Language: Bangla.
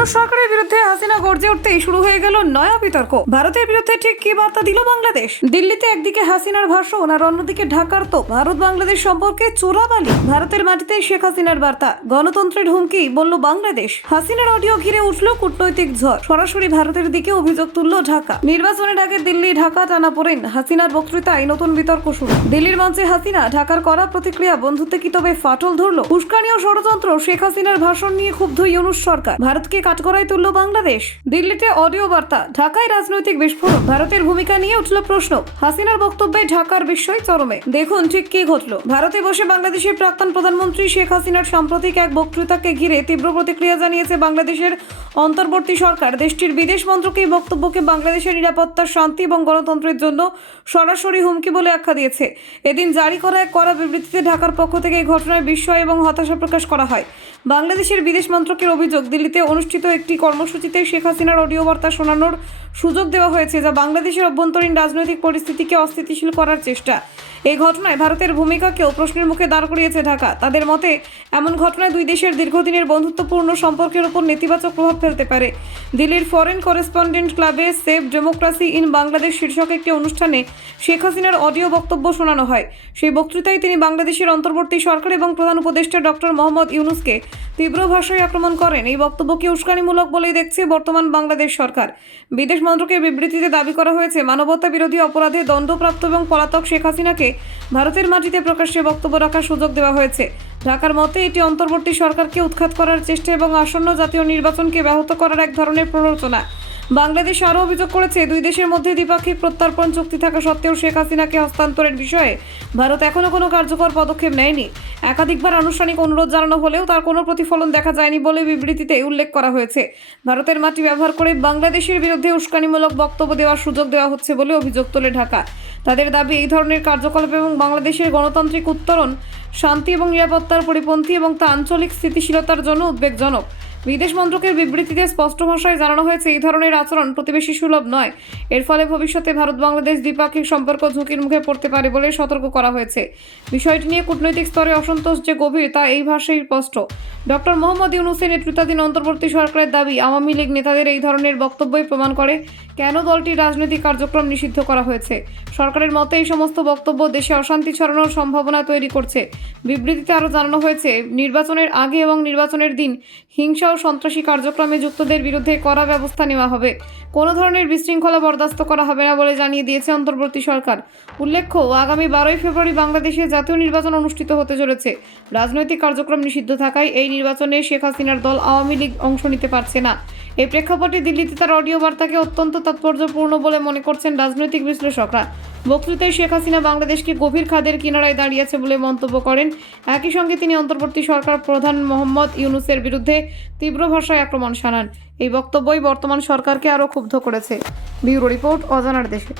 ইউনূস সরকারের বিরুদ্ধে হাসিনা গর্জে উঠতেই শুরু হয়ে গেল নয়া বিতর্ক। ভারতের বিরুদ্ধে ঠিক কি বার্তা দিল বাংলাদেশ? দিল্লিতে একদিকে হাসিনার ভাষণ আর অন্যদিকে ঢাকার তো ভারত বাংলাদেশ সম্পর্কে চোরাবালি। ভারতের মাটিতে শেখ হাসিনার বার্তা, গণতন্ত্রের হুমকি বলল বাংলাদেশ। হাসিনার অডিও ঘিরে উঠল কূটনৈতিক ঝড়, সরাসরি ভারতের দিকে অভিযোগ তুলল ঢাকা। নির্বাচনের আগে দিল্লি ঢাকা টানাপোড়েন, হাসিনার বক্তৃতায় নতুন বিতর্ক শুরু। দিল্লির মঞ্চে হাসিনা, ঢাকার কড়া প্রতিক্রিয়া, বন্ধুত্বে কি তবে ফাটল ধরল? উস্কানি ও ষড়যন্ত্র, শেখ হাসিনার ভাষণ নিয়ে ক্ষুব্ধ ইউনূস সরকার, ভারতকে কাঠগড়ায় তুলল বাংলাদেশ। দিল্লিতে অডিও বার্তা, ঢাকায় রাজনৈতিক বিস্ফোরণ, ভারতের ভূমিকা নিয়ে উঠল প্রশ্ন। হাসিনার বক্তব্যে ঢাকার বিস্ময় চরমে। দেখুন ঠিক কি ঘটল। ভারতে বসে বাংলাদেশের প্রাক্তন প্রধানমন্ত্রী শেখ হাসিনার সাম্প্রতিক এক বক্তৃতাকে ঘিরে তীব্র প্রতিক্রিয়া জানিয়েছে বাংলাদেশের অন্তর্বর্তী সরকার। দেশটির বিদেশ মন্ত্রক এই বক্তব্যকে বাংলাদেশের নিরাপত্তা, শান্তি এবং গণতন্ত্রের জন্য সরাসরি হুমকি বলে আখ্যা দিয়েছে। এদিন জারি করা এক কড়া বিবৃতিতে ঢাকার পক্ষ থেকে এই ঘটনায় বিস্ময় এবং হতাশা প্রকাশ করা হয়। বাংলাদেশের বিদেশ মন্ত্রকের অভিযোগ, দিল্লিতে অনুষ্ঠিত একটি কর্মসূচিতে শেখ হাসিনার অডিও বার্তা শোনানোর সুযোগ দেওয়া হয়েছে, যা বাংলাদেশের অভ্যন্তরীণ রাজনৈতিক পরিস্থিতিকে অস্থিতিশীল করার চেষ্টা। এই ঘটনায় ভারতের ভূমিকাকেও প্রশ্নের মুখে দাঁড় করিয়েছে ঢাকা। তাদের মতে, এমন ঘটনায় দুই দেশের দীর্ঘদিনের বন্ধুত্বপূর্ণ সম্পর্কের উপর নেতিবাচক প্রভাব ফেলতে পারে। দিল্লির ফরেন করেসপন্ডেন্ট ক্লাবে সেভ ডেমোক্রেসি ইন বাংলাদেশ শীর্ষক একটি অনুষ্ঠানে শেখ হাসিনার অডিও বক্তব্য শোনানো হয়। সেই বক্তৃতায় তিনি বাংলাদেশের অন্তর্বর্তী সরকার এবং প্রধান উপদেষ্টা ডক্টর মোহাম্মদ ইউনূসকে তীব্র ভাষায় আক্রমণ করেন। এই বক্তব্যকে উস্কানিমূলক বলেই দেখছে বর্তমান বাংলাদেশ সরকার। বিদেশ মন্ত্রকের বিবৃতিতে দাবি করা হয়েছে, মানবতা বিরোধী অপরাধে দণ্ডপ্রাপ্ত এবং পলাতক শেখ হাসিনাকে ভারতের মাটিতে প্রকাশ্যে বক্তব্য রাখার সুযোগ দেওয়া হয়েছে। ঢাকার মতে, এটি অন্তর্বর্তী সরকারকে উৎখাত করার চেষ্টা এবং আসন্ন জাতীয় নির্বাচনকে ব্যাহত করার এক ধরনের প্ররোচনা। বাংলাদেশ আরও অভিযোগ করেছে, দুই দেশের মধ্যে দ্বিপাক্ষিক প্রত্যর্পণ চুক্তি থাকা সত্ত্বেও শেখ হাসিনাকে হস্তান্তরের বিষয়ে ভারত এখনও কোনো কার্যকর পদক্ষেপ নেয়নি। একাধিকবার আনুষ্ঠানিক অনুরোধ জানানো হলেও তার কোনো প্রতিফলন দেখা যায়নি বলে বিবৃতিতে উল্লেখ করা হয়েছে। ভারতের মাটি ব্যবহার করে বাংলাদেশের বিরুদ্ধে উস্কানিমূলক বক্তব্য দেওয়ার সুযোগ দেওয়া হচ্ছে বলে অভিযোগ তোলে ঢাকা। তাদের দাবি, এই ধরনের কার্যকলাপ এবং বাংলাদেশের গণতান্ত্রিক উত্তরণ, শান্তি এবং নিরাপত্তার পরিপন্থী এবং তা আঞ্চলিক স্থিতিশীলতার জন্য উদ্বেগজনক। বিদেশ মন্ত্রকের বিবৃতিতে স্পষ্ট ভাষায় জানানো হয়েছে, এই ধরনের আচরণ প্রতিবেশী সুলভ নয়। এর ফলে ভবিষ্যতে ভারত বাংলাদেশ দ্বিপাক্ষিক সম্পর্ক ঝুঁকির মুখে পড়তে পারে বলে সতর্ক করা হয়েছে। বিষয়টি নিয়ে কূটনৈতিক স্তরে অসন্তোষ যে গভীর, তা এই ভাষায় স্পষ্ট। ডক্টর মোহাম্মদ ইউনূসের নেতৃত্বাধীন অন্তর্বর্তী সরকারের দাবি, আওয়ামী লীগ নেতাদের এই ধরনের বক্তব্যই প্রমাণ করে কেন দলটির রাজনৈতিক কার্যক্রম নিষিদ্ধ করা হয়েছে। সরকারের মতে, এই সমস্ত বক্তব্য দেশে অশান্তি ছড়ানোর সম্ভাবনা তৈরি করছে। বিবৃতিতে আরও জানানো হয়েছে, নির্বাচনের আগে এবং নির্বাচনের দিন হিংসা ও সন্ত্রাসী কার্যক্রমে যুক্তদের বিরুদ্ধে কড়া ব্যবস্থা নেওয়া হবে। কোনো ধরনের বিশৃঙ্খলা বরদাস্ত করা হবে না বলে জানিয়ে দিয়েছে অন্তর্বর্তী সরকার। উল্লেখ্য, আগামী 12ই ফেব্রুয়ারি বাংলাদেশে জাতীয় নির্বাচন অনুষ্ঠিত হতে চলেছে। রাজনৈতিক কার্যক্রম নিষিদ্ধ থাকায় এই নির্বাচনে শেখ হাসিনার দল আওয়ামী লীগ অংশ নিতে পারছে না। এই প্রেক্ষাপটে দিল্লিতে তার অডিও বার্তাকে অত্যন্ত তাৎপর্যপূর্ণ বলে মনে করছেন রাজনৈতিক বিশ্লেষকরা। বক্তৃতায় শেখ হাসিনা বাংলাদেশকে গভীর খাদের কিনারায় দাঁড়িয়েছে বলে মন্তব্য করেন। একই সঙ্গে তিনি অন্তর্বর্তী সরকার প্রধান মোহাম্মদ ইউনূসের বিরুদ্ধে তীব্র ভাষায় আক্রমণ শানান। এই বক্তব্যই বর্তমান সরকারকে আরও ক্ষুব্ধ করেছে। ব্যুরো রিপোর্ট, অজানার দেশে।